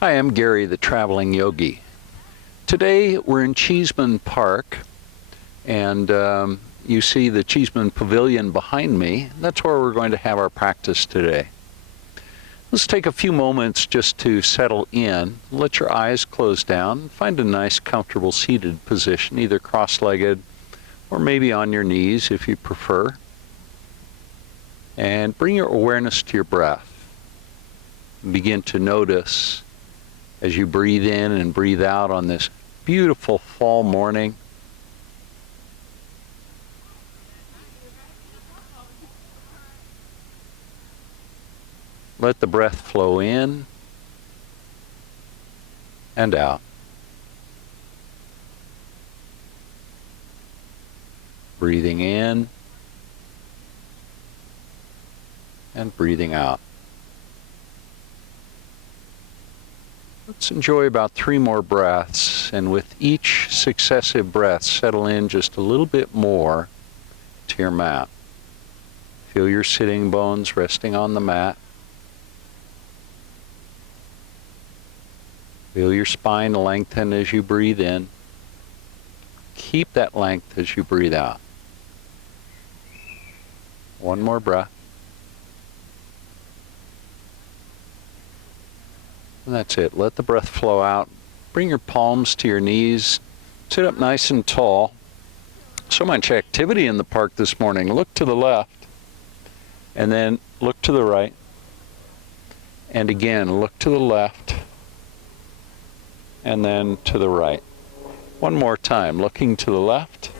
Hi, I'm Gary, the Traveling Yogi. Today we're in Cheesman Park, and you see the Cheesman Pavilion behind me. That's where we're going to have our practice today. Let's take a few moments just to settle in. Let your eyes close down. Find a nice, comfortable seated position, either cross-legged or maybe on your knees if you prefer. And bring your awareness to your breath. Begin to notice as you breathe in and breathe out on this beautiful fall morning. Let the breath flow in and out. Breathing in and breathing out. Let's enjoy about 3 more breaths, and with each successive breath, settle in just a little bit more to your mat. Feel your sitting bones resting on the mat. Feel your spine lengthen as you breathe in. Keep that length as you breathe out. 1 more breath. And that's it. Let the breath flow out. Bring your palms to your knees. Sit up nice and tall. So much activity in the park this morning. Look to the left, and then look to the right. And again, look to the left, and then to the right. 1 more time. Looking to the left,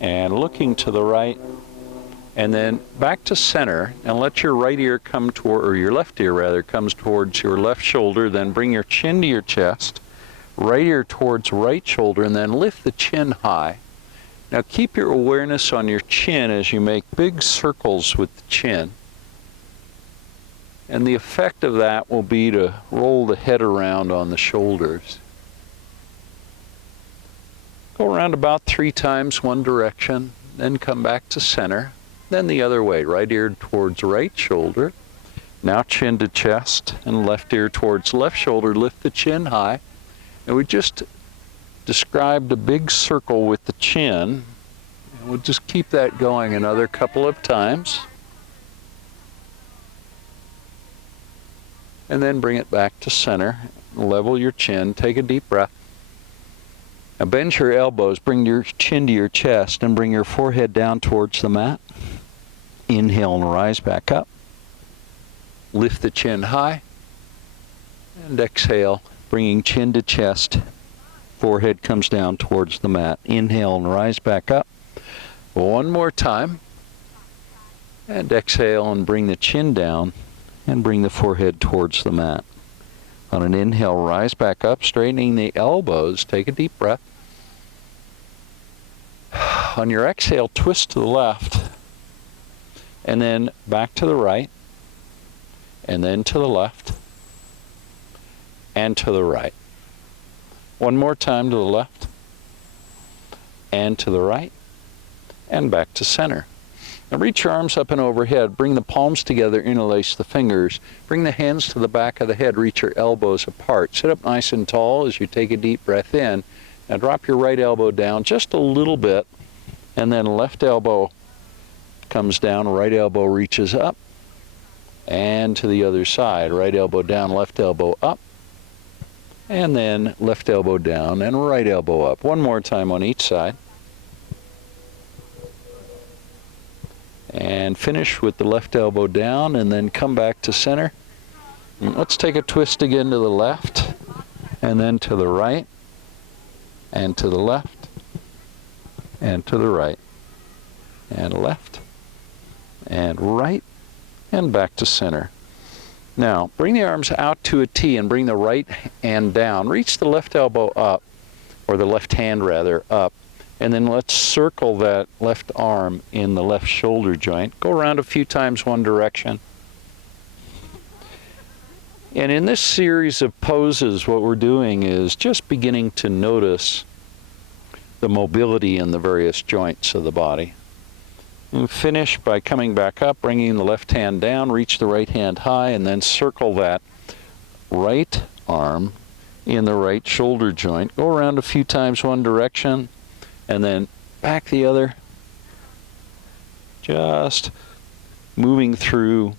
and looking to the right. And then back to center, and let your right ear come toward, or your left ear rather, comes towards your left shoulder. Then bring your chin to your chest, right ear towards right shoulder, and then lift the chin high. Now keep your awareness on your chin as you make big circles with the chin. And the effect of that will be to roll the head around on the shoulders. Go around about 3 times one direction, then come back to center. Then the other way, right ear towards right shoulder. Now chin to chest, and left ear towards left shoulder. Lift the chin high. And we just described a big circle with the chin. And we'll just keep that going another couple of times. And then bring it back to center. Level your chin. Take a deep breath. Now bend your elbows. Bring your chin to your chest, and bring your forehead down towards the mat. Inhale and rise back up. Lift the chin high. And exhale, bringing chin to chest. Forehead comes down towards the mat. Inhale and rise back up. 1 more time. And exhale and bring the chin down and bring the forehead towards the mat. On an inhale, rise back up, straightening the elbows. Take a deep breath. On your exhale, twist to the left. And then back to the right, and then to the left, and to the right. 1 more time to the left, and to the right, and back to center. Now reach your arms up and overhead. Bring the palms together, interlace the fingers. Bring the hands to the back of the head. Reach your elbows apart. Sit up nice and tall as you take a deep breath in. Now drop your right elbow down just a little bit, and then left elbow comes down, right elbow reaches up, and to the other side. Right elbow down, left elbow up, and then left elbow down and right elbow up. 1 more time on each side. And finish with the left elbow down, and then come back to center. And let's take a twist again to the left, and then to the right, and to the left, and to the right, and left, and right, and back to center. Now, bring the arms out to a T and bring the right hand down. Reach the left elbow up, or the left hand rather, up. And then let's circle that left arm in the left shoulder joint. Go around a few times one direction. And in this series of poses, what we're doing is just beginning to notice the mobility in the various joints of the body. And finish by coming back up, bringing the left hand down, reach the right hand high, and then circle that right arm in the right shoulder joint. Go around a few times one direction, and then back the other. Just moving through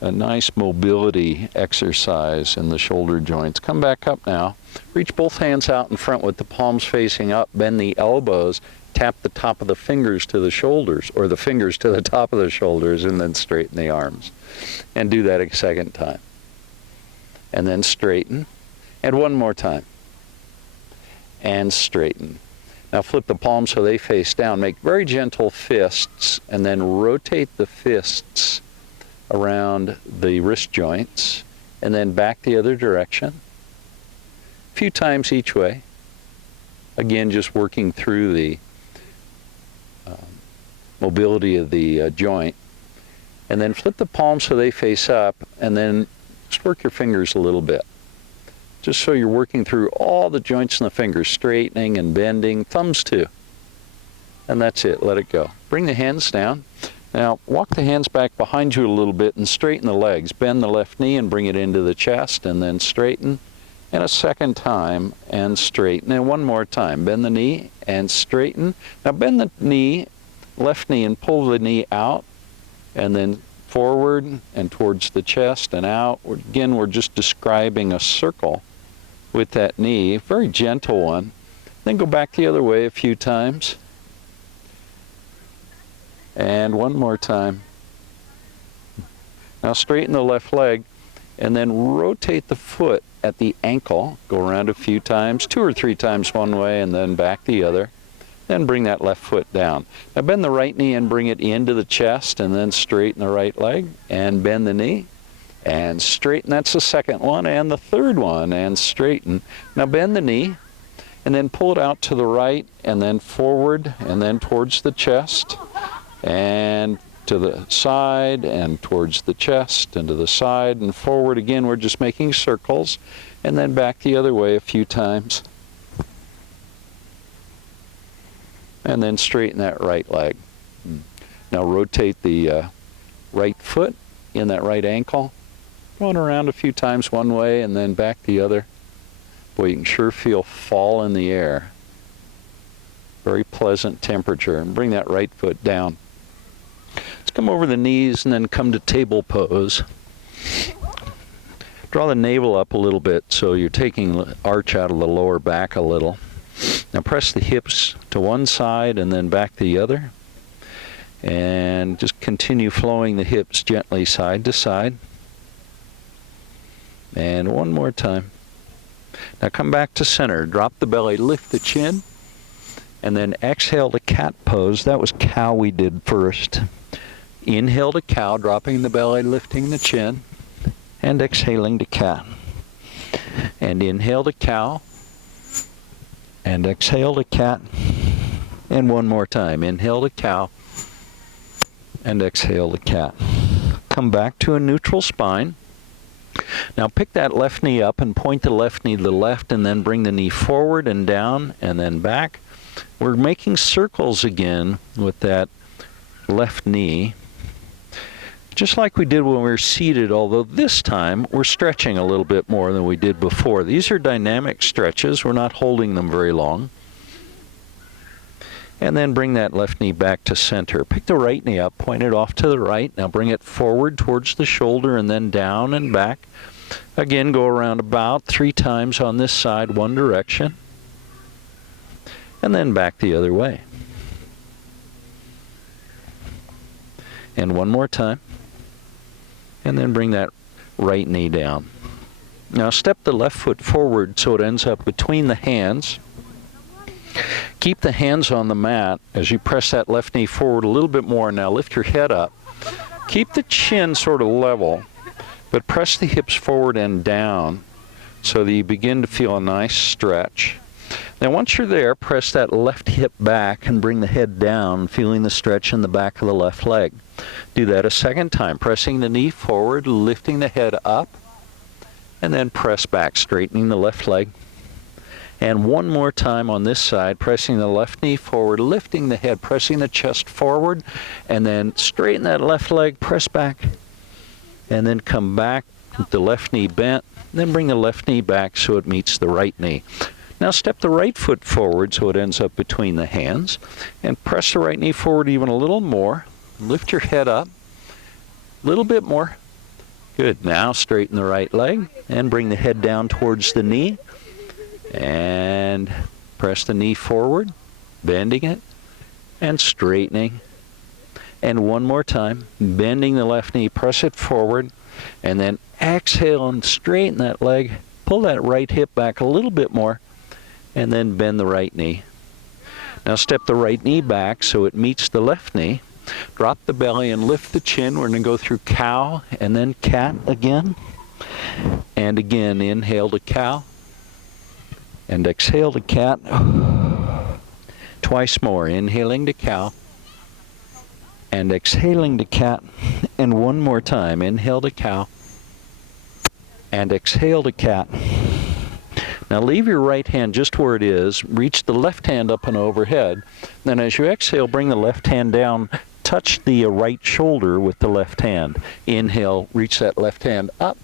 a nice mobility exercise in the shoulder joints. Come back up now. Reach both hands out in front with the palms facing up. Bend the elbows. Tap the top of the fingers to the shoulders, or the fingers to the top of the shoulders, and then straighten the arms. And do that a second time. And then straighten. And one more time. And straighten. Now flip the palms so they face down. Make very gentle fists, and then rotate the fists around the wrist joints, and then back the other direction. A few times each way. Again, just working through the mobility of the joint. And then flip the palms so they face up, and then just work your fingers a little bit. Just so you're working through all the joints in the fingers, straightening and bending, thumbs too. And that's it, let it go. Bring the hands down. Now, walk the hands back behind you a little bit and straighten the legs. Bend the left knee and bring it into the chest, and then straighten. And a second time, and straighten. And one more time. Bend the knee and straighten. Now, bend the knee, left knee, and pull the knee out, and then forward and towards the chest and out. Again, we're just describing a circle with that knee. Very gentle one. Then go back the other way a few times. And one more time. Now straighten the left leg, and then rotate the foot at the ankle. Go around a few times, 2 or 3 times one way, and then back the other. Then bring that left foot down. Now bend the right knee and bring it into the chest, and then straighten the right leg, and bend the knee, and straighten. That's the second one, and the third one, and straighten. Now bend the knee, and then pull it out to the right, and then forward, and then towards the chest, and to the side, and towards the chest, and to the side, and forward. Again, we're just making circles, and then back the other way a few times. And then straighten that right leg. Now rotate the right foot in that right ankle, going around a few times one way, and then back the other. Boy, you can sure feel fall in the air. Very pleasant temperature. And bring that right foot down. Let's come over the knees and then come to table pose. Draw the navel up a little bit so you're taking the arch out of the lower back a little. Now press the hips to one side and then back the other. And just continue flowing the hips gently side to side. And one more time. Now come back to center. Drop the belly, lift the chin, and then exhale to cat pose. That was cow we did first. Inhale to cow, dropping the belly, lifting the chin, and exhaling to cat. And inhale to cow, and exhale to cat. And one more time. Inhale to cow, and exhale to cat. Come back to a neutral spine. Now pick that left knee up and point the left knee to the left, and then bring the knee forward and down and then back. We're making circles again with that left knee, just like we did when we were seated, although this time we're stretching a little bit more than we did before. These are dynamic stretches. We're not holding them very long. And then bring that left knee back to center. Pick the right knee up, point it off to the right. Now bring it forward towards the shoulder and then down and back. Again, go around about 3 times on this side, one direction. And then back the other way. And one more time. And then bring that right knee down. Now step the left foot forward so it ends up between the hands. Keep the hands on the mat as you press that left knee forward a little bit more. Now lift your head up. Keep the chin sort of level, but press the hips forward and down so that you begin to feel a nice stretch. Now once you're there, press that left hip back and bring the head down, feeling the stretch in the back of the left leg. Do that a second time, pressing the knee forward, lifting the head up, and then press back, straightening the left leg. And one more time on this side, pressing the left knee forward, lifting the head, pressing the chest forward, and then straighten that left leg, press back, and then come back with the left knee bent, then bring the left knee back so it meets the right knee. Now step the right foot forward so it ends up between the hands, and press the right knee forward even a little more. Lift your head up, a little bit more. Good. Now straighten the right leg and bring the head down towards the knee, and press the knee forward, bending it and straightening. And one more time, bending the left knee, press it forward, and then exhale and straighten that leg. Pull that right hip back a little bit more, and then bend the right knee. Now step the right knee back so it meets the left knee. Drop the belly and lift the chin. We're going to go through cow and then cat again. And again, inhale to cow and exhale to cat. Twice more, inhaling to cow and exhaling to cat. And one more time, inhale to cow and exhale to cat. Now leave your right hand just where it is. Reach the left hand up and overhead. Then as you exhale, bring the left hand down. Touch the right shoulder with the left hand. Inhale, reach that left hand up,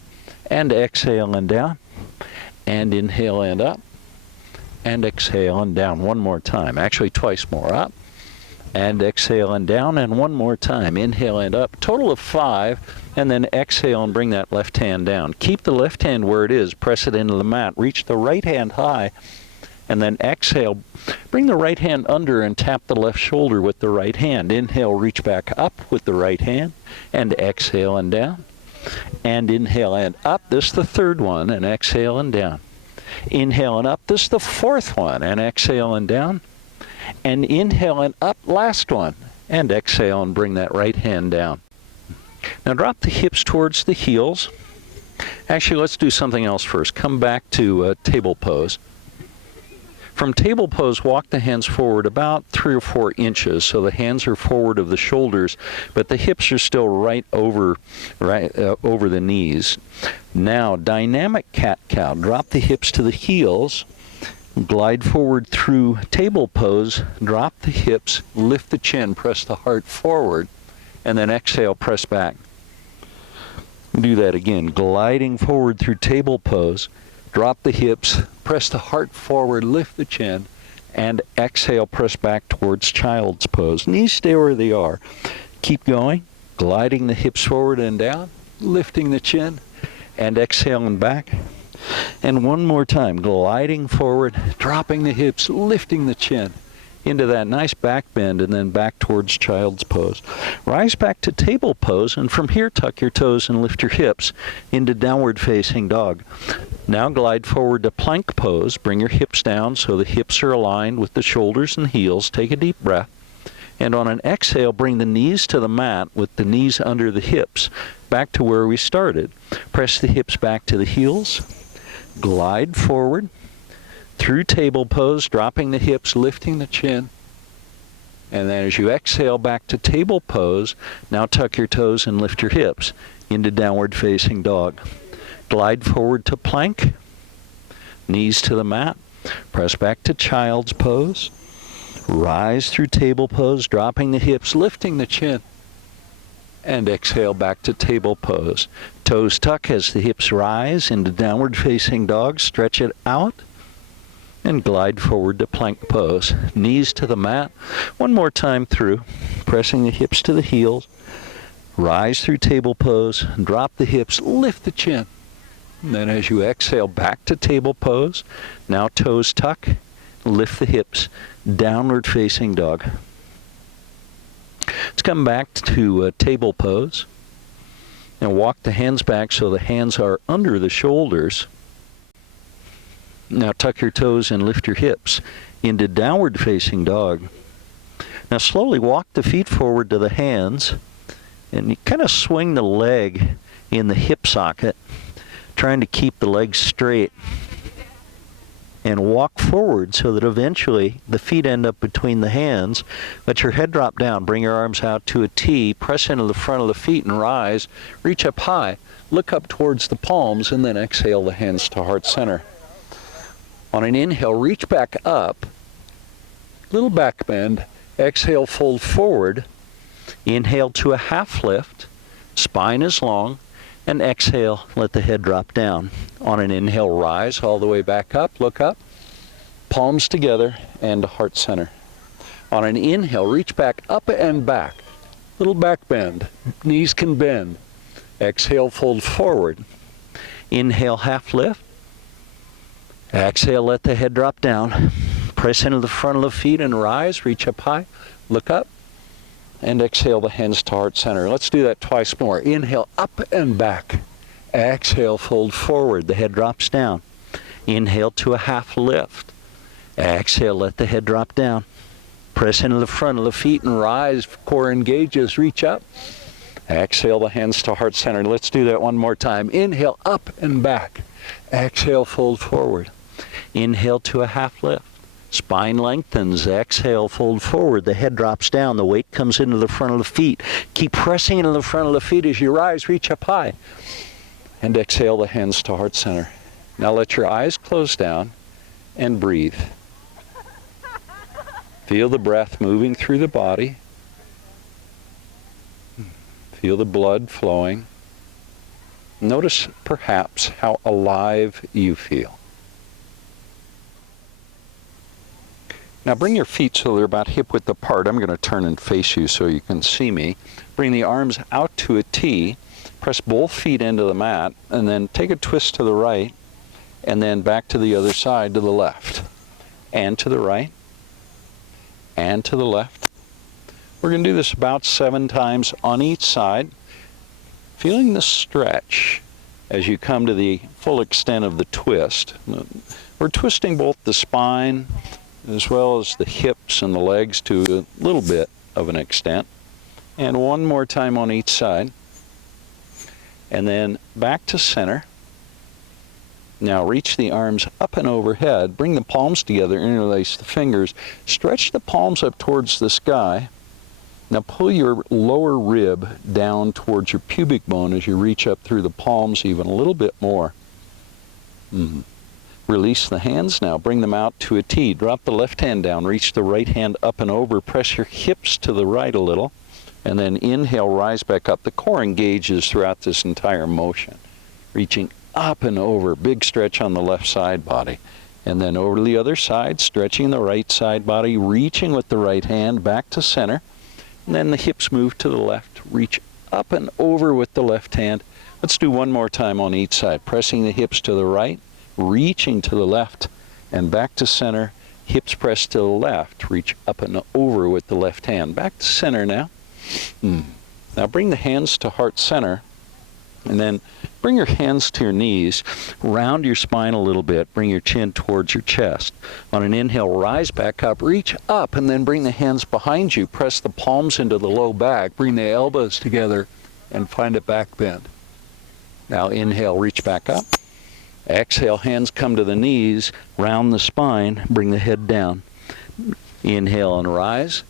and exhale and down. And inhale and up, and exhale and down. One more time. Actually, twice more. Up, and exhale and down, and one more time. Inhale and up. Total of 5, and then exhale and bring that left hand down. Keep the left hand where it is. Press it into the mat. Reach the right hand high, and then exhale. Bring the right hand under and tap the left shoulder with the right hand. Inhale, reach back up with the right hand, and exhale and down. And inhale and up. This is the third one, and exhale and down. Inhale and up. This is the fourth one, and exhale and down. And inhale and up, last one, and exhale and bring that right hand down. Now drop the hips towards the heels. Actually, let's do something else first. Come back to table pose. From table pose, walk the hands forward about 3 or 4 inches, so the hands are forward of the shoulders, but the hips are still right over the knees. Now, dynamic cat-cow. Drop the hips to the heels. Glide forward through table pose, drop the hips, lift the chin, press the heart forward, and then exhale, press back. Do that again. Gliding forward through table pose, drop the hips, press the heart forward, lift the chin, and exhale, press back towards child's pose. Knees stay where they are. Keep going, gliding the hips forward and down, lifting the chin, and exhaling back. And one more time, gliding forward, dropping the hips, lifting the chin into that nice back bend, and then back towards child's pose. Rise back to table pose, and from here tuck your toes and lift your hips into downward facing dog. Now glide forward to plank pose. Bring your hips down so the hips are aligned with the shoulders and heels. Take a deep breath. And on an exhale, bring the knees to the mat with the knees under the hips, back to where we started. Press the hips back to the heels. Glide forward through table pose, dropping the hips, lifting the chin. And then as you exhale back to table pose, now tuck your toes and lift your hips into downward facing dog. Glide forward to plank, knees to the mat. Press back to child's pose. Rise through table pose, dropping the hips, lifting the chin. And exhale back to table pose. Toes tuck as the hips rise into downward facing dog. Stretch it out and glide forward to plank pose. Knees to the mat. One more time through, pressing the hips to the heels. Rise through table pose, drop the hips, lift the chin. And then as you exhale back to table pose, now toes tuck, lift the hips, downward facing dog. Let's come back to table pose and walk the hands back so the hands are under the shoulders. Now tuck your toes and lift your hips into downward facing dog. Now slowly walk the feet forward to the hands, and you kind of swing the leg in the hip socket, trying to keep the legs straight. And walk forward so that eventually the feet end up between the hands. Let your head drop down. Bring your arms out to a T. Press into the front of the feet and rise. Reach up high. Look up towards the palms, and then exhale the hands to heart center. On an inhale, reach back up. Little back bend. Exhale, fold forward. Inhale to a half lift. Spine is long. And exhale, let the head drop down. On an inhale, rise all the way back up, look up, palms together, and heart center. On an inhale, reach back up and back. Little back bend. Knees can bend. Exhale, fold forward. Inhale, half lift. Exhale, let the head drop down. Press into the front of the feet and rise. Reach up high. Look up. And exhale the hands to heart center. Let's do that twice more. Inhale, up and back. Exhale, fold forward. The head drops down. Inhale to a half lift. Exhale, let the head drop down. Press into the front of the feet and rise. Core engages. Reach up. Exhale the hands to heart center. Let's do that one more time. Inhale, up and back. Exhale, fold forward. Inhale to a half lift. Spine lengthens. Exhale, fold forward. The head drops down. The weight comes into the front of the feet. Keep pressing into the front of the feet as you rise. Reach up high. And exhale the hands to heart center. Now let your eyes close down and breathe. Feel the breath moving through the body. Feel the blood flowing. Notice perhaps how alive you feel. Now bring your feet so they're about hip width apart. I'm going to turn and face you so you can see me. Bring the arms out to a T. Press both feet into the mat and then take a twist to the right and then back to the other side to the left. And to the right. And to the left. We're going to do this about 7 times on each side. Feeling the stretch as you come to the full extent of the twist. We're twisting both the spine as well as the hips and the legs to a little bit of an extent. And one more time on each side. And then back to center. Now reach the arms up and overhead. Bring the palms together, interlace the fingers. Stretch the palms up towards the sky. Now pull your lower rib down towards your pubic bone as you reach up through the palms even a little bit more. Release the hands now. Bring them out to a T. Drop the left hand down. Reach the right hand up and over. Press your hips to the right a little. And then inhale, rise back up. The core engages throughout this entire motion. Reaching up and over. Big stretch on the left side body. And then over to the other side, stretching the right side body, reaching with the right hand back to center. And then the hips move to the left. Reach up and over with the left hand. Let's do one more time on each side. Pressing the hips to the right, reaching to the left, and back to center. Hips press to the left. Reach up and over with the left hand. Back to center now. Now bring the hands to heart center. And then bring your hands to your knees. Round your spine a little bit. Bring your chin towards your chest. On an inhale, rise back up. Reach up and then bring the hands behind you. Press the palms into the low back. Bring the elbows together and find a back bend. Now inhale, reach back up. Exhale, hands come to the knees. Round the spine. Bring the head down. Inhale and rise.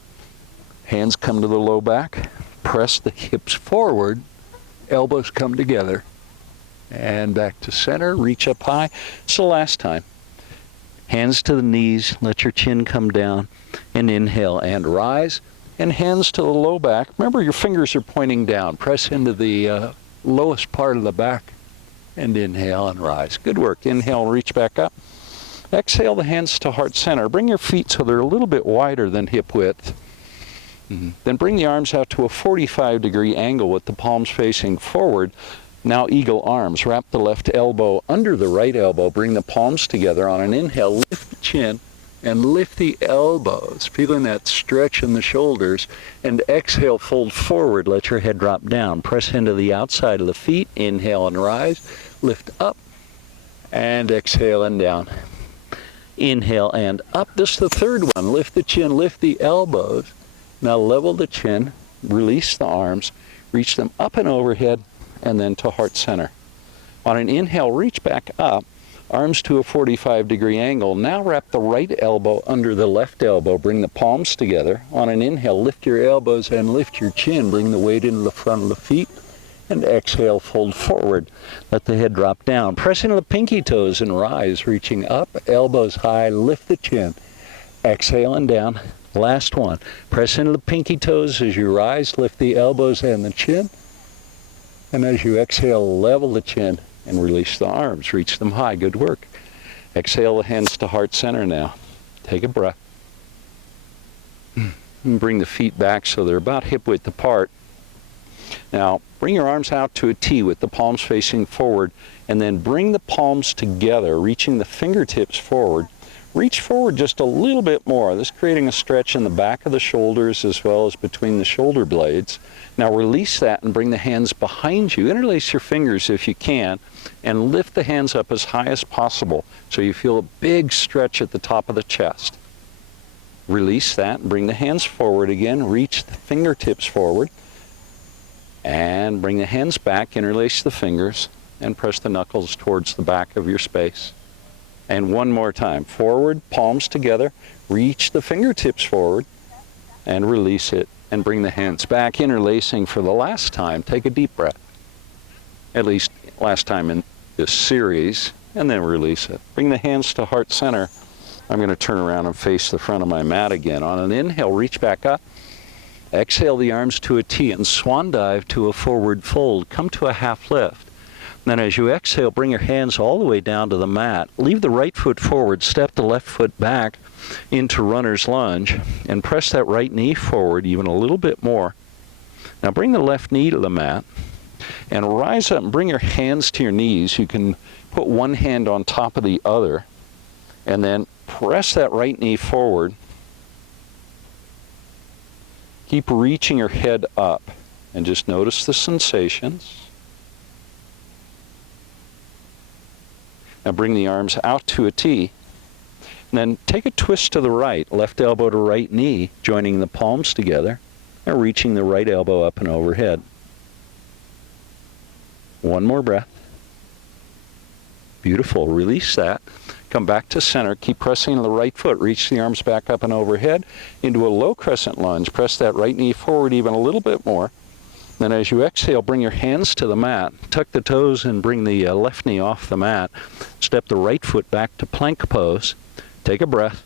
Hands come to the low back. Press the hips forward. Elbows come together. And back to center. Reach up high. It's the last time. Hands to the knees. Let your chin come down. And inhale and rise. And hands to the low back. Remember, your fingers are pointing down. Press into the lowest part of the back. And inhale and rise. Good work. Inhale, reach back up. Exhale the hands to heart center. Bring your feet so they're a little bit wider than hip width. Then bring the arms out to a 45-degree angle with the palms facing forward. Now eagle arms. Wrap the left elbow under the right elbow. Bring the palms together. On an inhale, lift the chin and lift the elbows. Feeling that stretch in the shoulders. And exhale, fold forward. Let your head drop down. Press into the outside of the feet. Inhale and rise. Lift up. And exhale and down. Inhale and up. This is the third one. Lift the chin, lift the elbows. Now level the chin, release the arms, reach them up and overhead, and then to heart center. On an inhale, reach back up, arms to a 45-degree angle. Now wrap the right elbow under the left elbow. Bring the palms together. On an inhale, lift your elbows and lift your chin. Bring the weight into the front of the feet. And exhale, fold forward. Let the head drop down. Press into the pinky toes and rise, reaching up, elbows high, lift the chin. Exhale and down. Last one. Press into the pinky toes as you rise. Lift the elbows and the chin. And as you exhale, level the chin and release the arms. Reach them high. Good work. Exhale the hands to heart center now. Take a breath. And bring the feet back so they're about hip width apart. Now, bring your arms out to a T with the palms facing forward, and then bring the palms together, reaching the fingertips forward. Reach forward just a little bit more. This is creating a stretch in the back of the shoulders as well as between the shoulder blades. Now release that and bring the hands behind you. Interlace your fingers if you can, and lift the hands up as high as possible so you feel a big stretch at the top of the chest. Release that and bring the hands forward again. Reach the fingertips forward. And bring the hands back, interlace the fingers, and press the knuckles towards the back of your space. And one more time. Forward, palms together, reach the fingertips forward, and release it. And bring the hands back, interlacing for the last time. Take a deep breath. At least last time in this series, and then release it. Bring the hands to heart center. I'm going to turn around and face the front of my mat again. On an inhale, reach back up. Exhale the arms to a T and swan dive to a forward fold. Come to a half lift. Then as you exhale, bring your hands all the way down to the mat. Leave the right foot forward, step the left foot back into runner's lunge, and press that right knee forward even a little bit more. Now bring the left knee to the mat and rise up and bring your hands to your knees. You can put one hand on top of the other and then press that right knee forward. Keep reaching your head up and just notice the sensations. Now bring the arms out to a T. And then take a twist to the right, left elbow to right knee, joining the palms together and reaching the right elbow up and overhead. One more breath. Beautiful. Release that. Come back to center. Keep pressing the right foot. Reach the arms back up and overhead into a low crescent lunge. Press that right knee forward even a little bit more. Then as you exhale, bring your hands to the mat. Tuck the toes and bring the left knee off the mat. Step the right foot back to plank pose. Take a breath.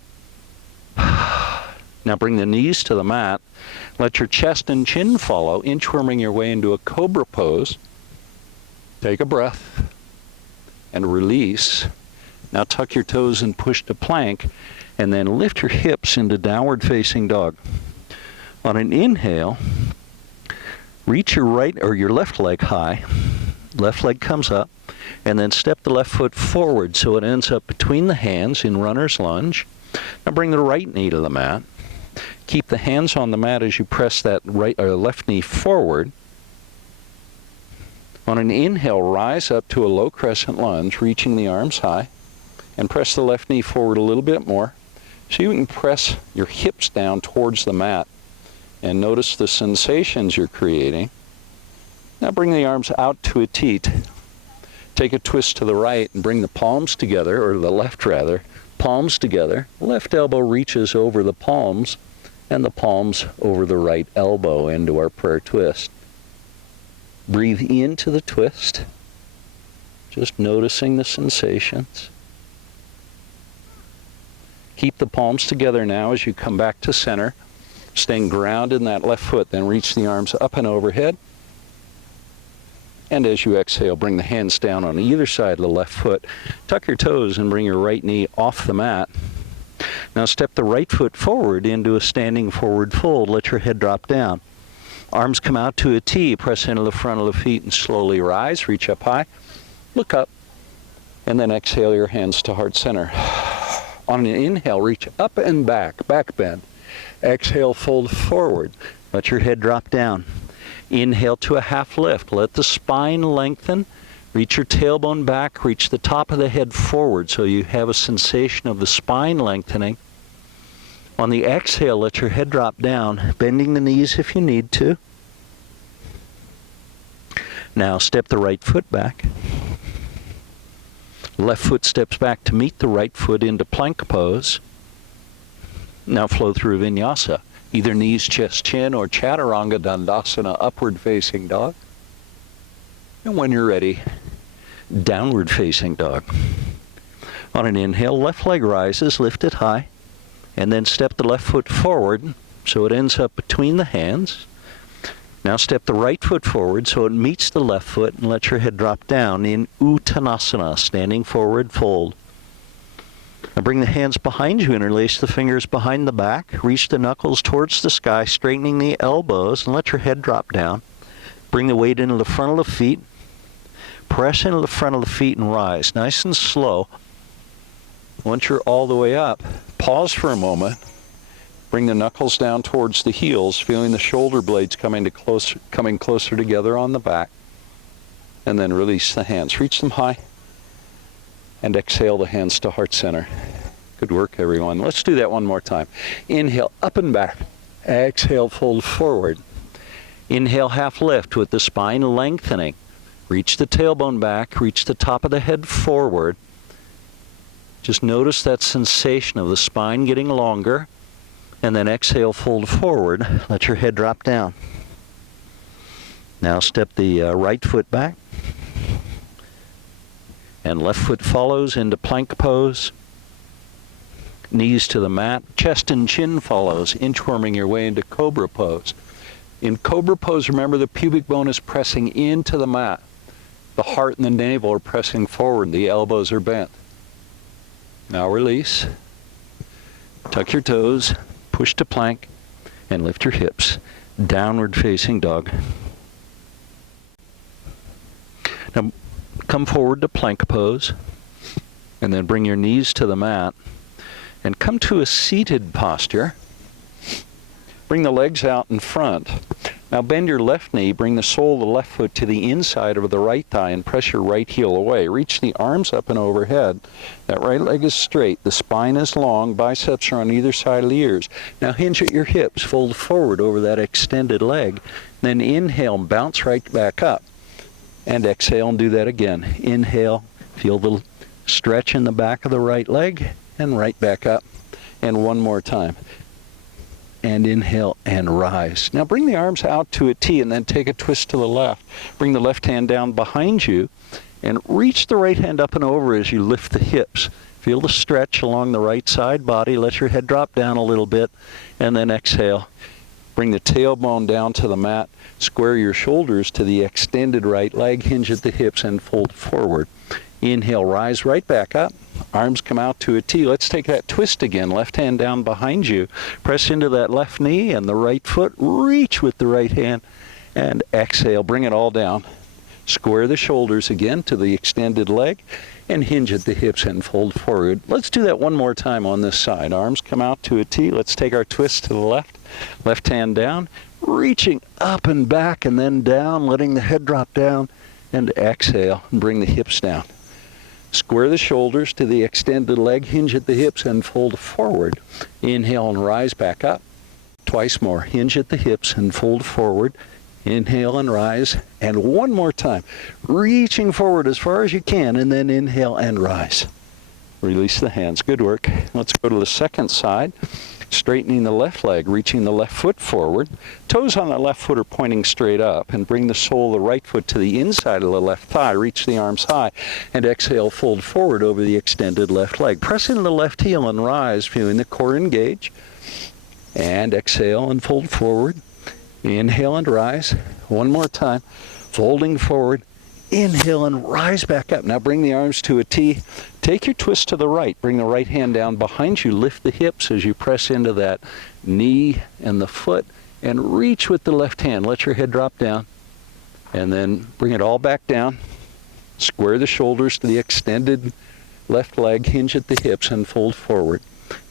Now bring the knees to the mat. Let your chest and chin follow, inchworming your way into a cobra pose. Take a breath and release. Now tuck your toes and push to plank, and then lift your hips into downward facing dog. On an inhale, reach your right or your left leg high. Left leg comes up, and then step the left foot forward so it ends up between the hands in runner's lunge. Now bring the right knee to the mat. Keep the hands on the mat as you press that right or left knee forward. On an inhale, rise up to a low crescent lunge, reaching the arms high, and press the left knee forward a little bit more so you can press your hips down towards the mat and notice the sensations you're creating. Now bring the arms out to a T. Take a twist to the right and bring the palms together, or the left rather, palms together. Left elbow reaches over the palms and the palms over the right elbow into our prayer twist. Breathe into the twist, just noticing the sensations. Keep the palms together now as you come back to center, staying grounded in that left foot. Then reach the arms up and overhead. And as you exhale, bring the hands down on either side of the left foot. Tuck your toes and bring your right knee off the mat. Now step the right foot forward into a standing forward fold. Let your head drop down. Arms come out to a T. Press into the front of the feet and slowly rise. Reach up high. Look up. And then exhale your hands to heart center. On an inhale, reach up and back, back bend. Exhale, fold forward. Let your head drop down. Inhale to a half lift. Let the spine lengthen. Reach your tailbone back. Reach the top of the head forward so you have a sensation of the spine lengthening. On the exhale, let your head drop down, bending the knees if you need to. Now step the right foot back. Left foot steps back to meet the right foot into plank pose. Now flow through vinyasa. Either knees, chest, chin, or chaturanga dandasana, upward facing dog. And when you're ready, downward facing dog. On an inhale, left leg rises, lift it high, and then step the left foot forward so it ends up between the hands. Now step the right foot forward so it meets the left foot and let your head drop down in Uttanasana, standing forward fold. Now bring the hands behind you, interlace the fingers behind the back, reach the knuckles towards the sky, straightening the elbows, and let your head drop down. Bring the weight into the front of the feet. Press into the front of the feet and rise, nice and slow. Once you're all the way up, pause for a moment. Bring the knuckles down towards the heels, feeling the shoulder blades coming closer together on the back. And then release the hands. Reach them high. And exhale the hands to heart center. Good work, everyone. Let's do that one more time. Inhale, up and back. Exhale, fold forward. Inhale, half lift with the spine lengthening. Reach the tailbone back, reach the top of the head forward. Just notice that sensation of the spine getting longer. And then exhale, fold forward. Let your head drop down. Now step the right foot back. And left foot follows into plank pose. Knees to the mat. Chest and chin follows, inchworming your way into cobra pose. In cobra pose, remember the pubic bone is pressing into the mat. The heart and the navel are pressing forward. The elbows are bent. Now release. Tuck your toes. Push to plank. And lift your hips. Downward facing dog. Now come forward to plank pose. And then bring your knees to the mat. And come to a seated posture. Bring the legs out in front. Now bend your left knee, bring the sole of the left foot to the inside of the right thigh and press your right heel away. Reach the arms up and overhead. That right leg is straight. The spine is long. Biceps are on either side of the ears. Now hinge at your hips. Fold forward over that extended leg. Then inhale and bounce right back up. And exhale and do that again. Inhale. Feel the stretch in the back of the right leg. And right back up. And one more time. And inhale and rise. Now bring the arms out to a T and then take a twist to the left. Bring the left hand down behind you and reach the right hand up and over as you lift the hips. Feel the stretch along the right side body. Let your head drop down a little bit and then exhale. Bring the tailbone down to the mat. Square your shoulders to the extended right leg. Hinge at the hips and fold forward. Inhale, rise right back up. Arms come out to a T. Let's take that twist again. Left hand down behind you. Press into that left knee and the right foot. Reach with the right hand and exhale. Bring it all down. Square the shoulders again to the extended leg and hinge at the hips and fold forward. Let's do that one more time on this side. Arms come out to a T. Let's take our twist to the left. Left hand down. Reaching up and back and then down. Letting the head drop down and exhale and bring the hips down. Square the shoulders to the extended leg, hinge at the hips and fold forward. Inhale and rise back up. Twice more. Hinge at the hips and fold forward. Inhale and rise. And one more time. Reaching forward as far as you can and then inhale and rise. Release the hands. Good work. Let's go to the second side. Straightening the left leg, reaching the left foot forward. Toes on the left foot are pointing straight up, and bring the sole of the right foot to the inside of the left thigh. Reach the arms high, and exhale, fold forward over the extended left leg. Press into the left heel and rise, feeling the core engage. And exhale and fold forward. Inhale and rise. One more time. Folding forward. Inhale and rise back up. Now bring the arms to a T. Take your twist to the right. Bring the right hand down behind you. Lift the hips as you press into that knee and the foot. And reach with the left hand. Let your head drop down. And then bring it all back down. Square the shoulders to the extended left leg. Hinge at the hips and fold forward.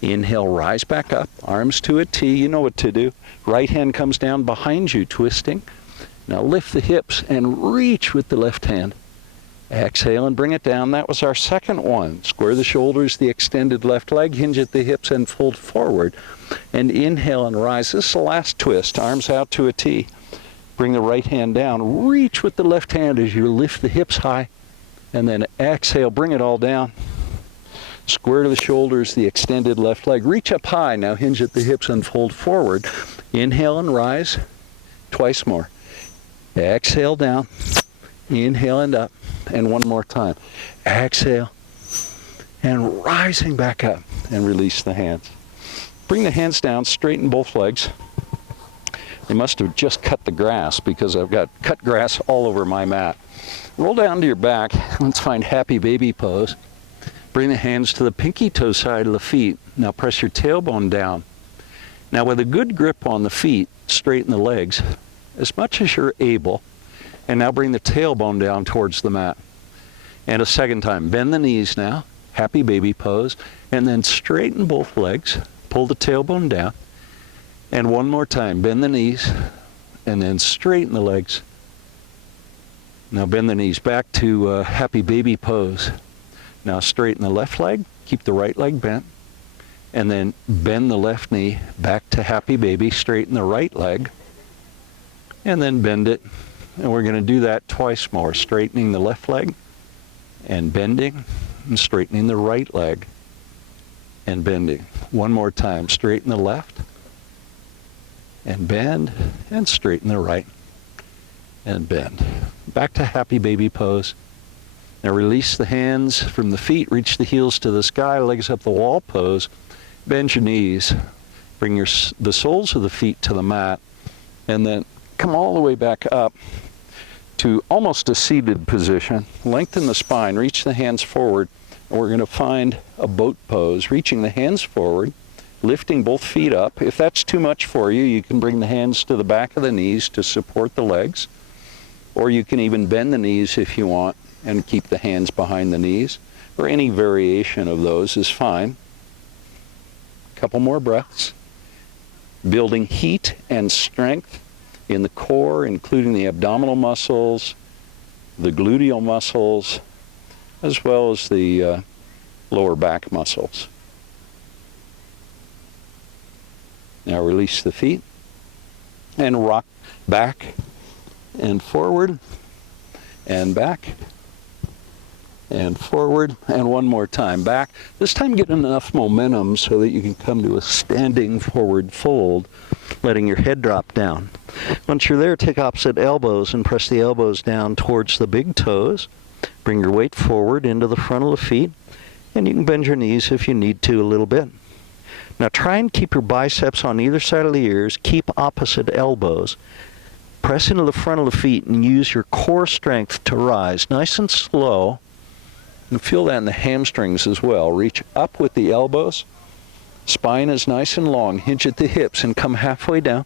Inhale, rise back up. Arms to a T. You know what to do. Right hand comes down behind you, twisting. Now lift the hips and reach with the left hand. Exhale and bring it down. That was our second one. Square the shoulders, the extended left leg, hinge at the hips and fold forward. And inhale and rise. This is the last twist. Arms out to a T. Bring the right hand down. Reach with the left hand as you lift the hips high. And then exhale, bring it all down. Square the shoulders, the extended left leg. Reach up high. Now hinge at the hips and fold forward. Inhale and rise. Twice more. Exhale down, inhale and up, and one more time. Exhale, and rising back up, and release the hands. Bring the hands down, straighten both legs. They must have just cut the grass because I've got cut grass all over my mat. Roll down to your back. Let's find happy baby pose. Bring the hands to the pinky toe side of the feet. Now press your tailbone down. Now with a good grip on the feet, straighten the legs as much as you're able. And now bring the tailbone down towards the mat. And a second time, bend the knees now, happy baby pose, and then straighten both legs, pull the tailbone down. And one more time, bend the knees, and then straighten the legs. Now bend the knees back to happy baby pose. Now straighten the left leg, keep the right leg bent, and then bend the left knee back to happy baby, straighten the right leg, and then bend it. And we're going to do that twice more, straightening the left leg, and bending, and straightening the right leg, and bending. One more time, straighten the left, and bend, and straighten the right, and bend. Back to happy baby pose. Now release the hands from the feet, reach the heels to the sky, legs up the wall pose. Bend your knees, bring the soles of the feet to the mat, and then come all the way back up to almost a seated position. Lengthen the spine, reach the hands forward, and we're going to find a boat pose, reaching the hands forward, lifting both feet up. If that's too much for you, you can bring the hands to the back of the knees to support the legs, or you can even bend the knees if you want and keep the hands behind the knees, or any variation of those is fine. A couple more breaths. Building heat and strength in the core, including the abdominal muscles, the gluteal muscles, as well as the lower back muscles. Now release the feet and rock back and forward and back and forward, and one more time back. This time get enough momentum so that you can come to a standing forward fold, letting your head drop down. Once you're there, take opposite elbows and press the elbows down towards the big toes. Bring your weight forward into the front of the feet, and you can bend your knees if you need to a little bit. Now try and keep your biceps on either side of the ears. Keep opposite elbows. Press into the front of the feet and use your core strength to rise. Nice and slow. And feel that in the hamstrings as well. Reach up with the elbows. Spine is nice and long. Hinge at the hips and come halfway down.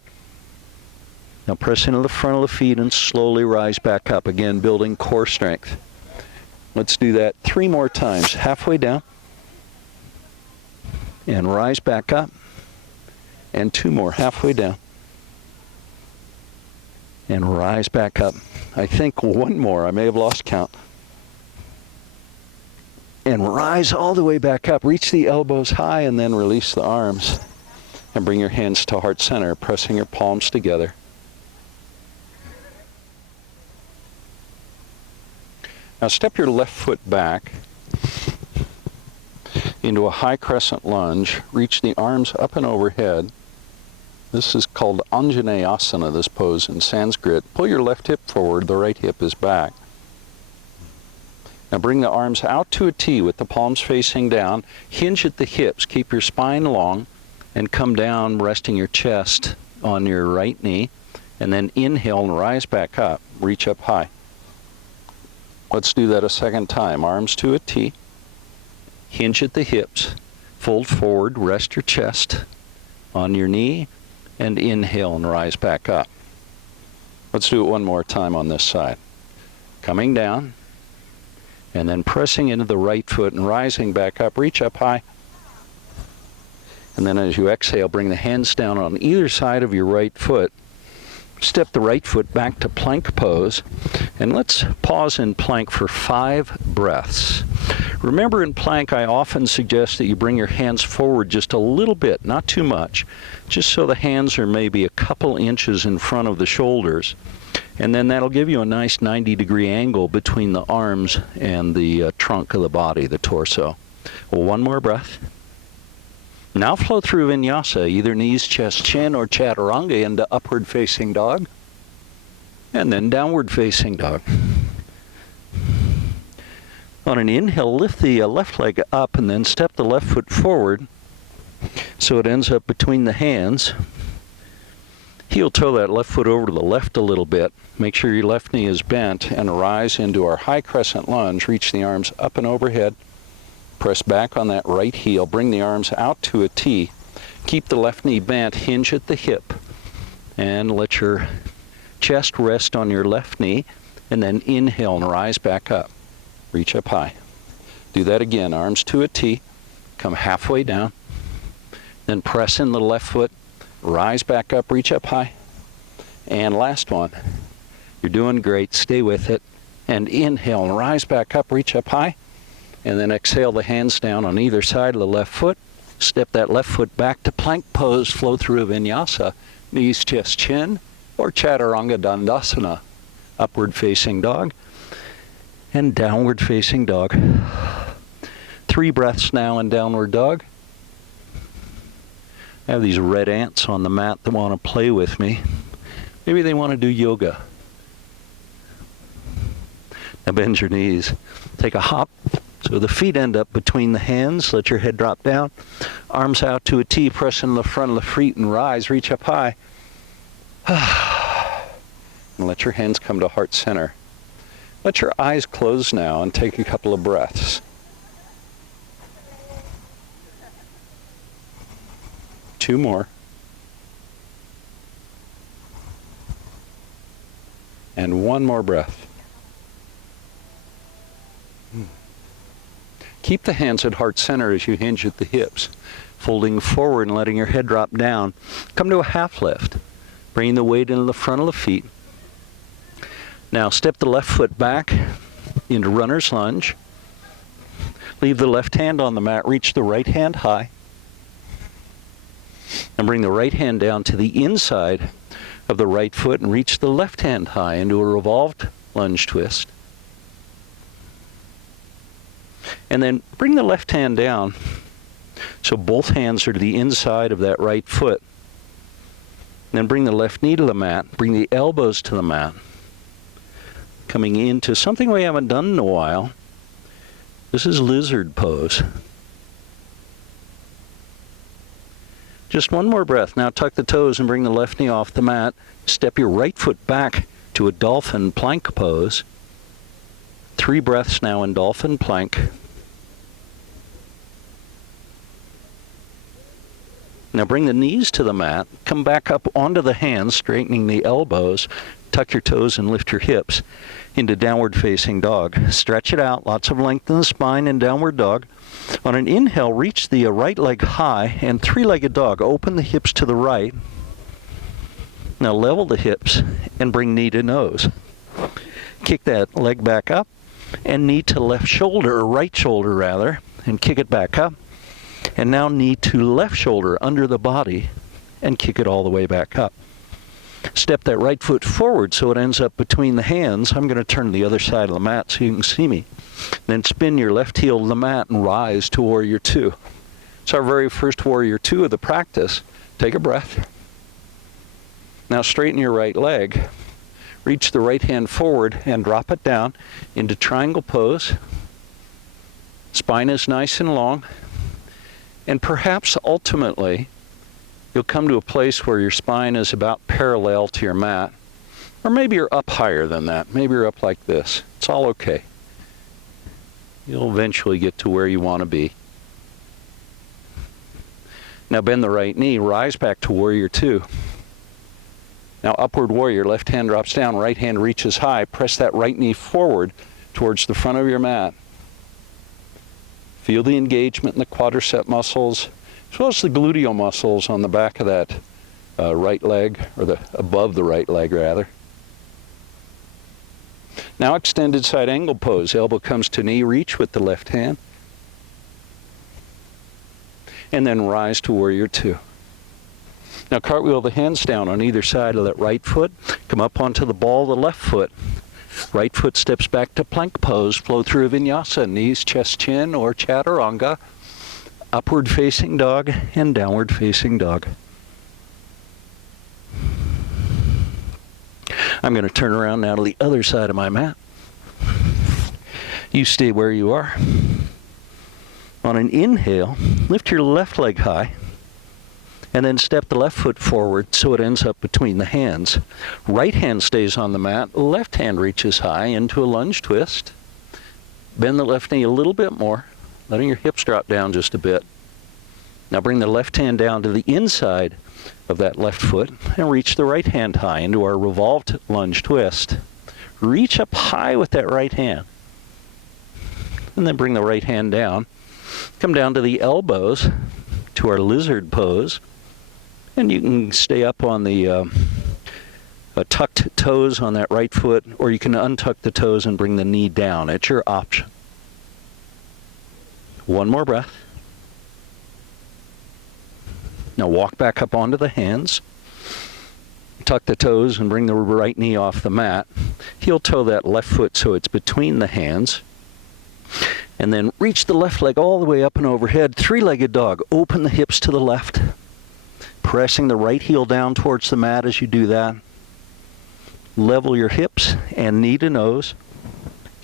Now press into the front of the feet and slowly rise back up. Again, building core strength. Let's do that 3 more times. Halfway down. And rise back up. And 2 more. Halfway down. And rise back up. I think 1 more. I may have lost count. And rise all the way back up. Reach the elbows high and then release the arms. And bring your hands to heart center, pressing your palms together. Now step your left foot back into a high crescent lunge. Reach the arms up and overhead. This is called Anjaneyasana, this pose in Sanskrit. Pull your left hip forward, the right hip is back. Now bring the arms out to a T with the palms facing down. Hinge at the hips. Keep your spine long and come down, resting your chest on your right knee. And then inhale and rise back up. Reach up high. Let's do that a second time. Arms to a T. Hinge at the hips. Fold forward. Rest your chest on your knee. And inhale and rise back up. Let's do it one more time on this side. Coming down. And then pressing into the right foot and rising back up. Reach up high. And then as you exhale, bring the hands down on either side of your right foot. Step the right foot back to plank pose. And let's pause in plank for 5 breaths. Remember, in plank, I often suggest that you bring your hands forward just a little bit, not too much, just so the hands are maybe a couple inches in front of the shoulders. And then that'll give you a nice 90-degree angle between the arms and the trunk of the body, the torso. Well, 1 more breath. Now flow through vinyasa, either knees, chest, chin, or chaturanga into upward facing dog. And then downward facing dog. On an inhale, lift the left leg up and then step the left foot forward so it ends up between the hands. Heel toe that left foot over to the left a little bit. Make sure your left knee is bent and rise into our high crescent lunge. Reach the arms up and overhead. Press back on that right heel. Bring the arms out to a T. Keep the left knee bent. Hinge at the hip. And let your chest rest on your left knee. And then inhale and rise back up. Reach up high. Do that again. Arms to a T. Come halfway down. Then press in the left foot. Rise back up. Reach up high. And last one. You're doing great. Stay with it. And inhale and rise back up. Reach up high. And then exhale the hands down on either side of the left foot. Step that left foot back to plank pose. Flow through a vinyasa. Knees, chest, chin. Or chaturanga dandasana. Upward facing dog. And downward facing dog. 3 breaths now in downward dog. I have these red ants on the mat that want to play with me. Maybe they want to do yoga. Now bend your knees. Take a hop. So the feet end up between the hands. Let your head drop down. Arms out to a T. Press in the front of the feet and rise. Reach up high. And let your hands come to heart center. Let your eyes close now and take a couple of breaths. 2 more. And 1 more breath. Keep the hands at heart center as you hinge at the hips, folding forward and letting your head drop down. Come to a half lift. Bring the weight into the front of the feet. Now step the left foot back into runner's lunge. Leave the left hand on the mat. Reach the right hand high. And bring the right hand down to the inside of the right foot and reach the left hand high into a revolved lunge twist. And then bring the left hand down so both hands are to the inside of that right foot. And then bring the left knee to the mat. Bring the elbows to the mat. Coming into something we haven't done in a while. This is lizard pose. Just 1 more breath. Now tuck the toes and bring the left knee off the mat. Step your right foot back to a dolphin plank pose. 3 breaths now in dolphin plank. Now bring the knees to the mat. Come back up onto the hands, straightening the elbows. Tuck your toes and lift your hips into downward facing dog. Stretch it out. Lots of length in the spine in downward dog. On an inhale, reach the right leg high and 3-legged dog. Open the hips to the right. Now level the hips and bring knee to nose. Kick that leg back up and knee to left shoulder, or right shoulder rather, and kick it back up. And now knee to left shoulder under the body and kick it all the way back up. Step that right foot forward so it ends up between the hands. I'm going to turn to the other side of the mat so you can see me. Then spin your left heel to the mat and rise to Warrior 2. It's our very first Warrior 2 of the practice. Take a breath. Now straighten your right leg. Reach the right hand forward and drop it down into triangle pose. Spine is nice and long. And perhaps ultimately, you'll come to a place where your spine is about parallel to your mat. Or maybe you're up higher than that. Maybe you're up like this. It's all okay. You'll eventually get to where you want to be. Now bend the right knee. Rise back to Warrior 2. Now upward warrior. Left hand drops down. Right hand reaches high. Press that right knee forward towards the front of your mat. Feel the engagement in the quadricep muscles, as well as the gluteal muscles on the back of that right leg, or above the right leg rather. Now extended side angle pose. Elbow comes to knee, reach with the left hand. And then rise to Warrior 2. Now cartwheel the hands down on either side of that right foot. Come up onto the ball of the left foot. Right foot steps back to plank pose. Flow through a vinyasa. Knees, chest, chin, or chaturanga. Upward facing dog and downward facing dog. I'm going to turn around now to the other side of my mat. You stay where you are. On an inhale, lift your left leg high And then step the left foot forward so it ends up between the hands. Right hand stays on the mat, left hand reaches high into a lunge twist. Bend the left knee a little bit more, letting your hips drop down just a bit. Now bring the left hand down to the inside of that left foot and reach the right hand high into our revolved lunge twist. Reach up high with that right hand. And then bring the right hand down. Come down to the elbows to our lizard pose. And you can stay up on the tucked toes on that right foot, or you can untuck the toes and bring the knee down. It's your option. One more breath. Now walk back up onto the hands. Tuck the toes and bring the right knee off the mat. Heel toe that left foot so it's between the hands. And then reach the left leg all the way up and overhead. Three-legged dog. Open the hips to the left. Pressing the right heel down towards the mat as you do that. Level your hips and knee to nose.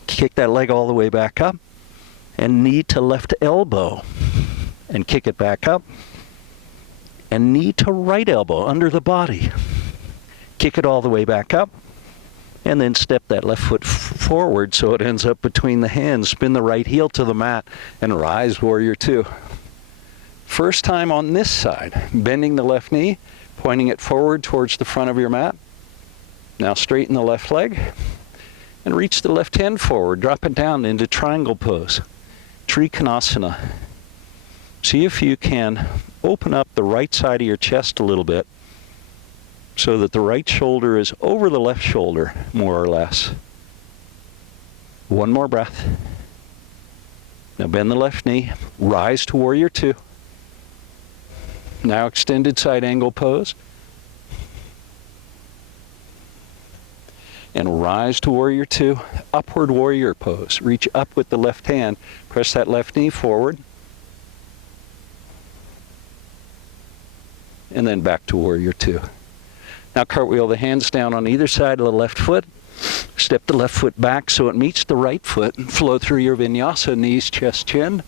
Kick that leg all the way back up. And knee to left elbow. And kick it back up. And knee to right elbow under the body. Kick it all the way back up. And then step that left foot forward so it ends up between the hands. Spin the right heel to the mat and rise, warrior two. First time on this side, bending the left knee, pointing it forward towards the front of your mat. Now straighten the left leg and reach the left hand forward. Drop it down into triangle pose, Trikonasana. See if you can open up the right side of your chest a little bit so that the right shoulder is over the left shoulder, more or less. One more breath. Now bend the left knee, rise to warrior two. Now extended side angle pose. And rise to warrior two, upward warrior pose. Reach up with the left hand, press that left knee forward. And then back to warrior two. Now cartwheel the hands down on either side of the left foot. Step the left foot back so it meets the right foot and flow through your vinyasa, knees, chest, chin,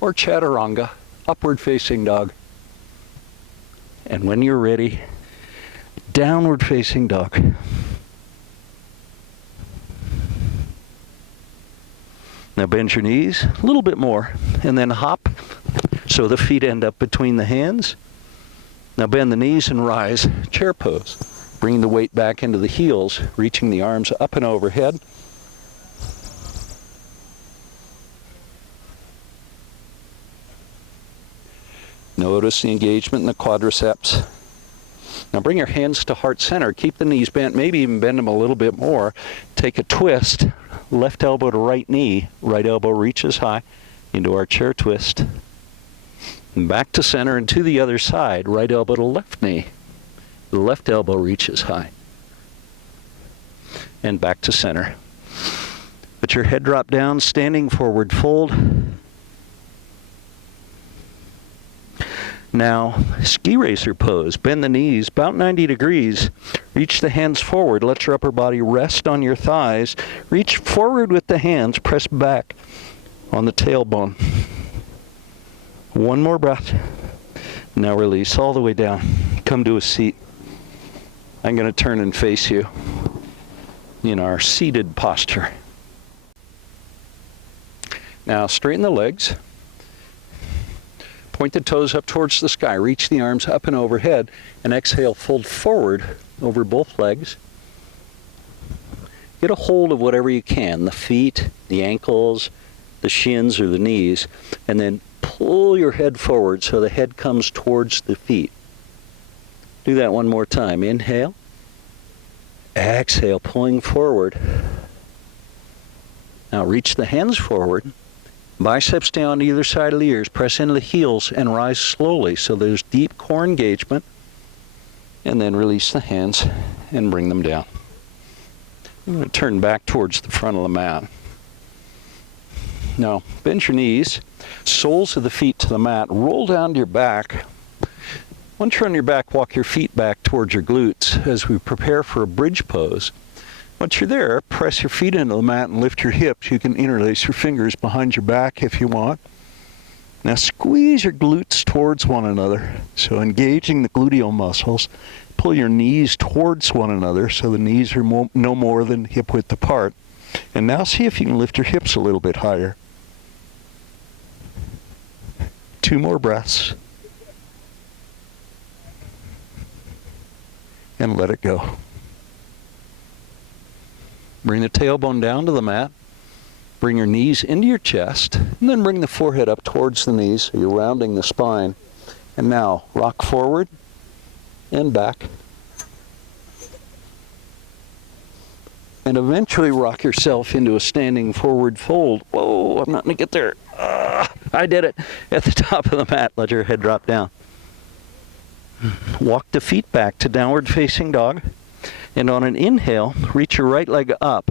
or chaturanga, upward facing dog. And when you're ready, downward facing dog. Now bend your knees a little bit more and then hop so the feet end up between the hands. Now bend the knees and rise, chair pose. Bring the weight back into the heels, reaching the arms up and overhead. Notice the engagement in the quadriceps. Now bring your hands to heart center. Keep the knees bent, maybe even bend them a little bit more. Take a twist, left elbow to right knee, right elbow reaches high into our chair twist. And back to center and to the other side, right elbow to left knee. The left elbow reaches high. And back to center. Let your head drop down, standing forward fold. Now, ski racer pose. Bend the knees about 90 degrees. Reach the hands forward. Let your upper body rest on your thighs. Reach forward with the hands. Press back on the tailbone. One more breath. Now release all the way down. Come to a seat. I'm going to turn and face you in our seated posture. Now straighten the legs. Point the toes up towards the sky. Reach the arms up and overhead. And exhale, fold forward over both legs. Get a hold of whatever you can. The feet, the ankles, the shins, or the knees. And then pull your head forward so the head comes towards the feet. Do that one more time. Inhale. Exhale, pulling forward. Now reach the hands forward. Biceps down either side of the ears. Press into the heels and rise slowly so there's deep core engagement. And then release the hands and bring them down. I'm going to turn back towards the front of the mat. Now, bend your knees, soles of the feet to the mat, roll down to your back. Once you're on your back, walk your feet back towards your glutes as we prepare for a bridge pose. Once you're there, press your feet into the mat and lift your hips. You can interlace your fingers behind your back if you want. Now squeeze your glutes towards one another. So engaging the gluteal muscles. Pull your knees towards one another so the knees are no more than hip width apart. And now see if you can lift your hips a little bit higher. 2 more breaths. And let it go. Bring the tailbone down to the mat. Bring your knees into your chest, and then bring the forehead up towards the knees so you're rounding the spine. And now rock forward and back. And eventually rock yourself into a standing forward fold. Whoa, I'm not going to get there. I did it. At the top of the mat, let your head drop down. Walk the feet back to downward facing dog. And on an inhale, reach your right leg up.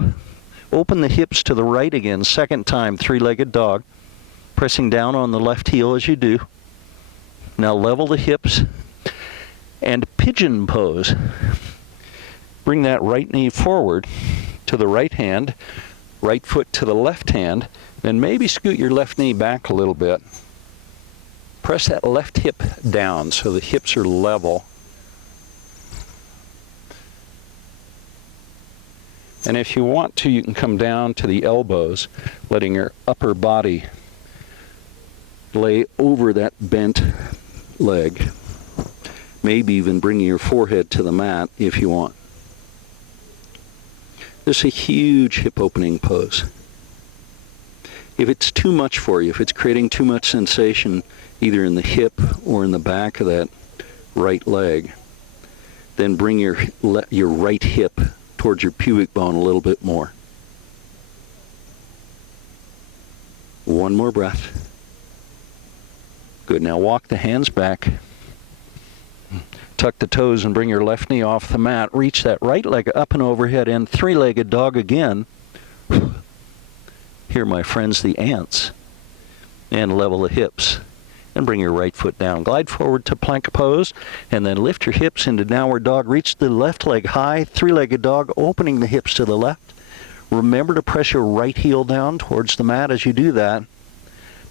Open the hips to the right again, second time, three-legged dog. Pressing down on the left heel as you do. Now level the hips and pigeon pose. Bring that right knee forward to the right hand, right foot to the left hand, then maybe scoot your left knee back a little bit. Press that left hip down so the hips are level. And if you want to, you can come down to the elbows, letting your upper body lay over that bent leg. Maybe even bringing your forehead to the mat if you want. This is a huge hip opening pose. If it's too much for you, if it's creating too much sensation either in the hip or in the back of that right leg, then bring your right hip towards your pubic bone a little bit more. 1 more breath. Good. Now walk the hands back. Tuck the toes and bring your left knee off the mat. Reach that right leg up and overhead and three-legged dog again. Here, my friends, the ants. And level the hips. And bring your right foot down. Glide forward to plank pose, and then lift your hips into downward dog. Reach the left leg high, three-legged dog, opening the hips to the left. Remember to press your right heel down towards the mat as you do that.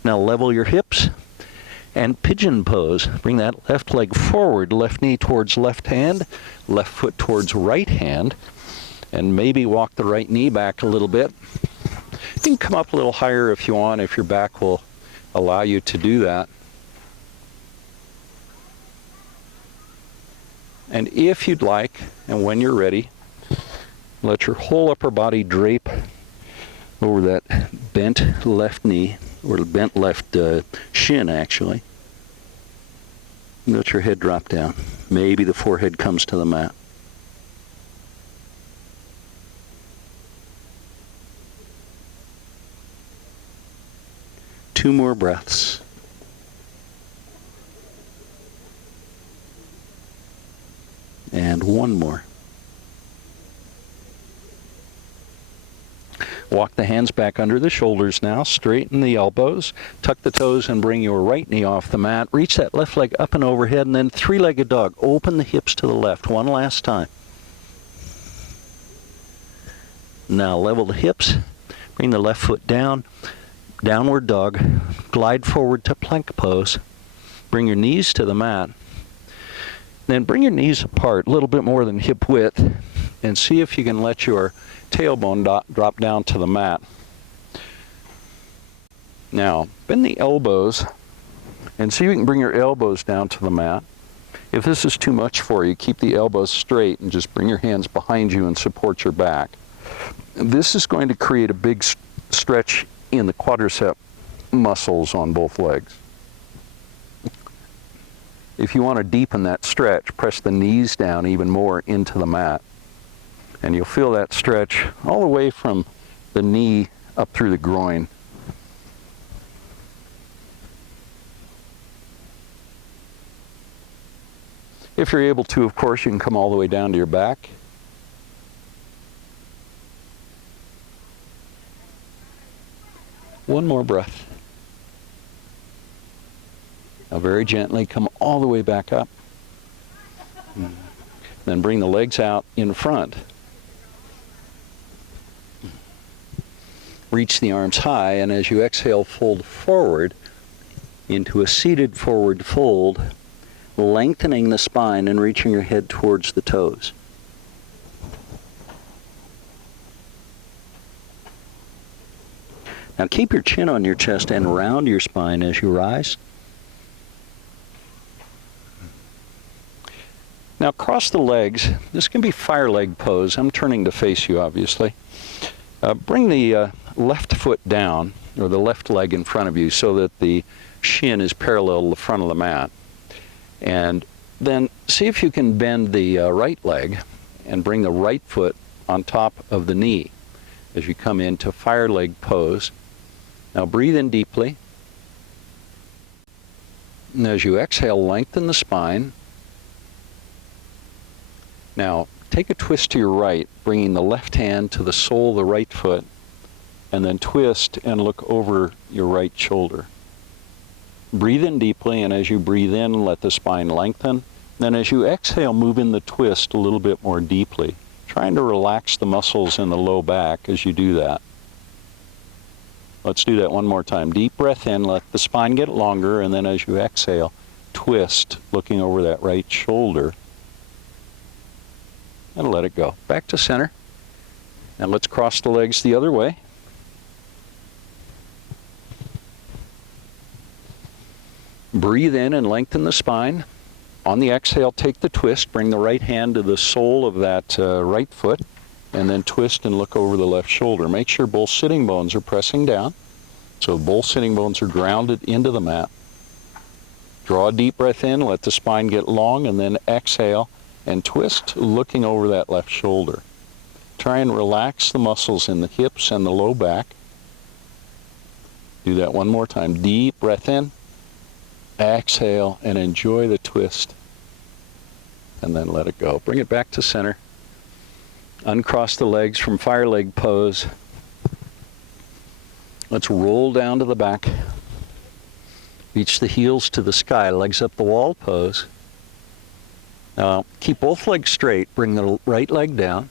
Now level your hips and pigeon pose. Bring that left leg forward, left knee towards left hand, left foot towards right hand, and maybe walk the right knee back a little bit. You can come up a little higher if you want, if your back will allow you to do that. And if you'd like, and when you're ready, let your whole upper body drape over that bent left knee, or bent left shin, actually. And let your head drop down. Maybe the forehead comes to the mat. Two more breaths. And 1 more. Walk the hands back under the shoulders now. Straighten the elbows. Tuck the toes and bring your right knee off the mat. Reach that left leg up and overhead, and then three-legged dog. Open the hips to the left. One last time. Now level the hips. Bring the left foot down. Downward dog. Glide forward to plank pose. Bring your knees to the mat. Then bring your knees apart a little bit more than hip width, and see if you can let your tailbone drop down to the mat. Now, bend the elbows and see if you can bring your elbows down to the mat. If this is too much for you, keep the elbows straight and just bring your hands behind you and support your back. This is going to create a big stretch in the quadricep muscles on both legs. If you want to deepen that stretch, press the knees down even more into the mat. And you'll feel that stretch all the way from the knee up through the groin. If you're able to, of course, you can come all the way down to your back. One more breath. Now very gently come all the way back up. Then bring the legs out in front. Reach the arms high, and as you exhale, fold forward into a seated forward fold, lengthening the spine and reaching your head towards the toes. Now keep your chin on your chest and round your spine as you rise. Now cross the legs. This can be fire leg pose. I'm turning to face you, obviously. Bring the left foot down, or the left leg in front of you, so that the shin is parallel to the front of the mat. And then see if you can bend the right leg and bring the right foot on top of the knee as you come into fire leg pose. Now breathe in deeply. And as you exhale, lengthen the spine. Now take a twist to your right, bringing the left hand to the sole of the right foot, and then twist and look over your right shoulder. Breathe in deeply, and as you breathe in, let the spine lengthen. Then as you exhale, move in the twist a little bit more deeply, trying to relax the muscles in the low back as you do that. Let's do that one more time. Deep breath in, let the spine get longer, and then as you exhale, twist, looking over that right shoulder, and let it go. Back to center. And let's cross the legs the other way. Breathe in and lengthen the spine. On the exhale, take the twist. Bring the right hand to the sole of that right foot, and then twist and look over the left shoulder. Make sure both sitting bones are pressing down, so both sitting bones are grounded into the mat. Draw a deep breath in, let the spine get long, and then exhale and twist, looking over that left shoulder. Try and relax the muscles in the hips and the low back. Do that one more time. Deep breath in, exhale, and enjoy the twist, and then let it go. Bring it back to center. Uncross the legs from fire leg pose. Let's roll down to the back. Reach the heels to the sky, legs up the wall pose. Now keep both legs straight. Bring the right leg down.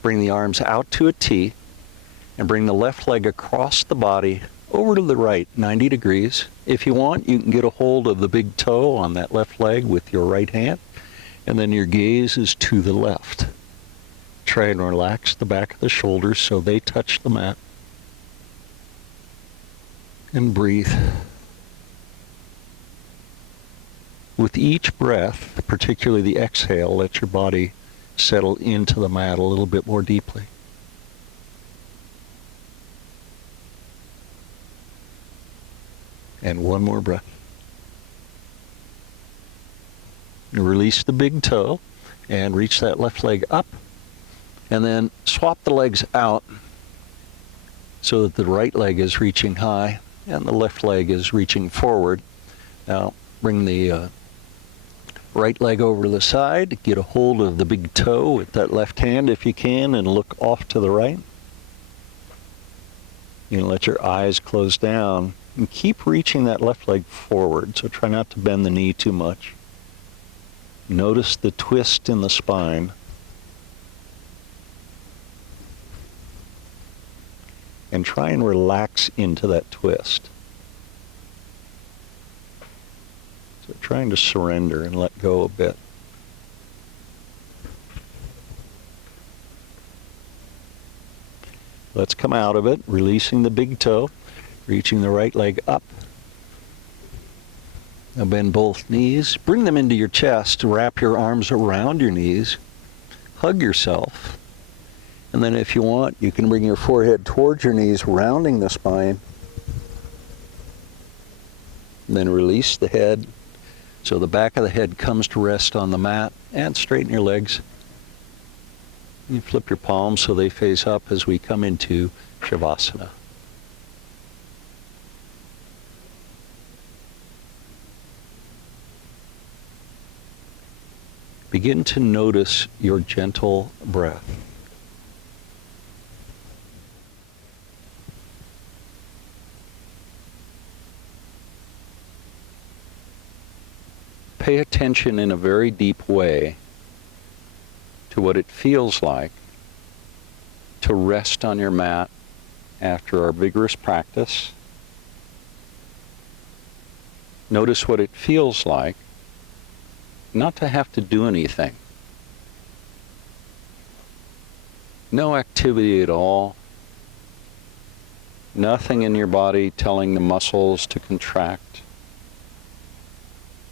Bring the arms out to a T, and bring the left leg across the body over to the right, 90 degrees. If you want, you can get a hold of the big toe on that left leg with your right hand, and then your gaze is to the left. Try and relax the back of the shoulders so they touch the mat. And breathe. With each breath, particularly the exhale, let your body settle into the mat a little bit more deeply. And one more breath. And release the big toe and reach that left leg up. And then swap the legs out so that the right leg is reaching high and the left leg is reaching forward. Now bring the right leg over to the side, get a hold of the big toe with that left hand if you can, and look off to the right. You can let your eyes close down and keep reaching that left leg forward, so try not to bend the knee too much. Notice the twist in the spine. And try and relax into that twist. So trying to surrender and let go a bit. Let's come out of it, releasing the big toe, reaching the right leg up. Now bend both knees, bring them into your chest, wrap your arms around your knees, hug yourself. And then if you want, you can bring your forehead towards your knees, rounding the spine. And then release the head so the back of the head comes to rest on the mat, and straighten your legs. You flip your palms so they face up as we come into Shavasana. Begin to notice your gentle breath. Pay attention in a very deep way to what it feels like to rest on your mat after our vigorous practice. Notice what it feels like not to have to do anything. No activity at all. Nothing in your body telling the muscles to contract.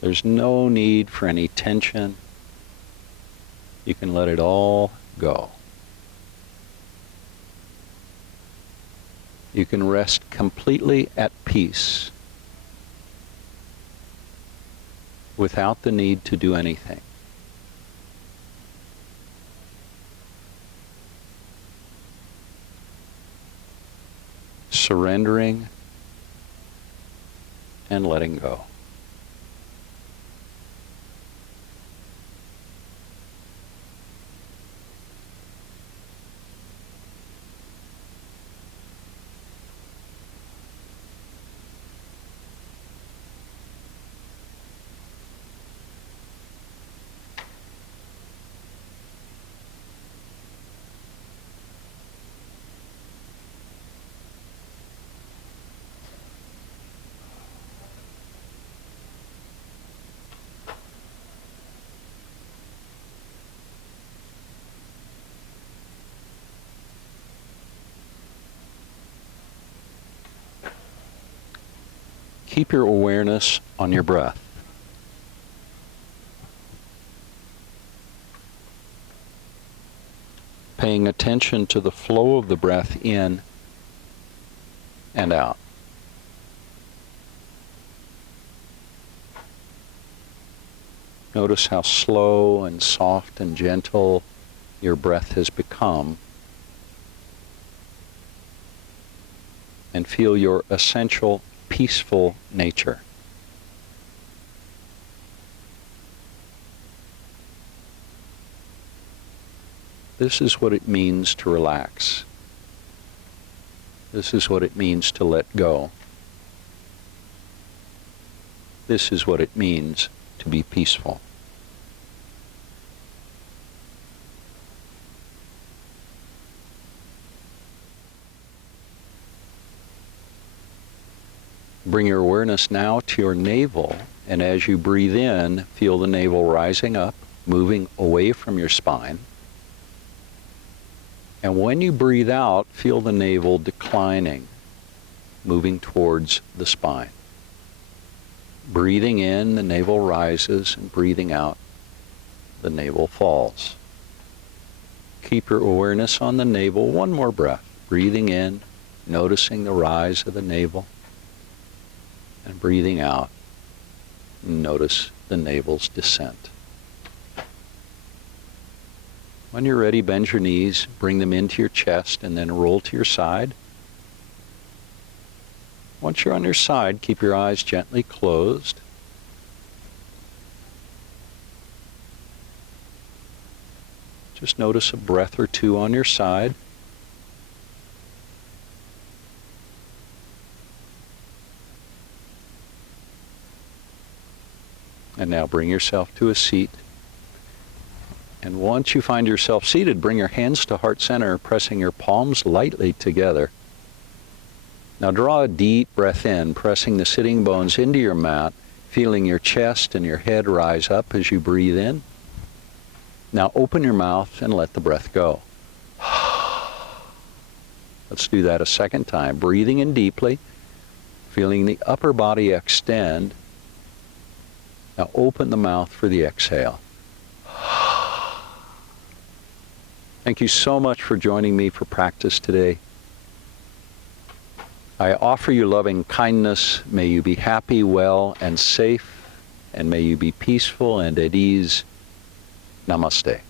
There's no need for any tension. You can let it all go. You can rest completely at peace without the need to do anything. Surrendering and letting go. Keep your awareness on your breath. Paying attention to the flow of the breath in and out. Notice how slow and soft and gentle your breath has become. And feel your essential peaceful nature. This is what it means to relax. This is what it means to let go. This is what it means to be peaceful. Bring your awareness now to your navel, and as you breathe in, feel the navel rising up, moving away from your spine. And when you breathe out, feel the navel declining, moving towards the spine. Breathing in, the navel rises, and breathing out, the navel falls. Keep your awareness on the navel. One more breath. Breathing in, noticing the rise of the navel. And breathing out, notice the navel's descent. When you're ready, bend your knees, bring them into your chest, and then roll to your side. Once you're on your side, keep your eyes gently closed. Just notice a breath or two on your side. And now bring yourself to a seat. And once you find yourself seated, bring your hands to heart center, pressing your palms lightly together. Now draw a deep breath in, pressing the sitting bones into your mat, feeling your chest and your head rise up as you breathe in. Now open your mouth and let the breath go. Let's do that a second time. Breathing in deeply, feeling the upper body extend. Now open the mouth for the exhale. Thank you so much for joining me for practice today. I offer you loving kindness. May you be happy, well, and safe, and may you be peaceful and at ease. Namaste.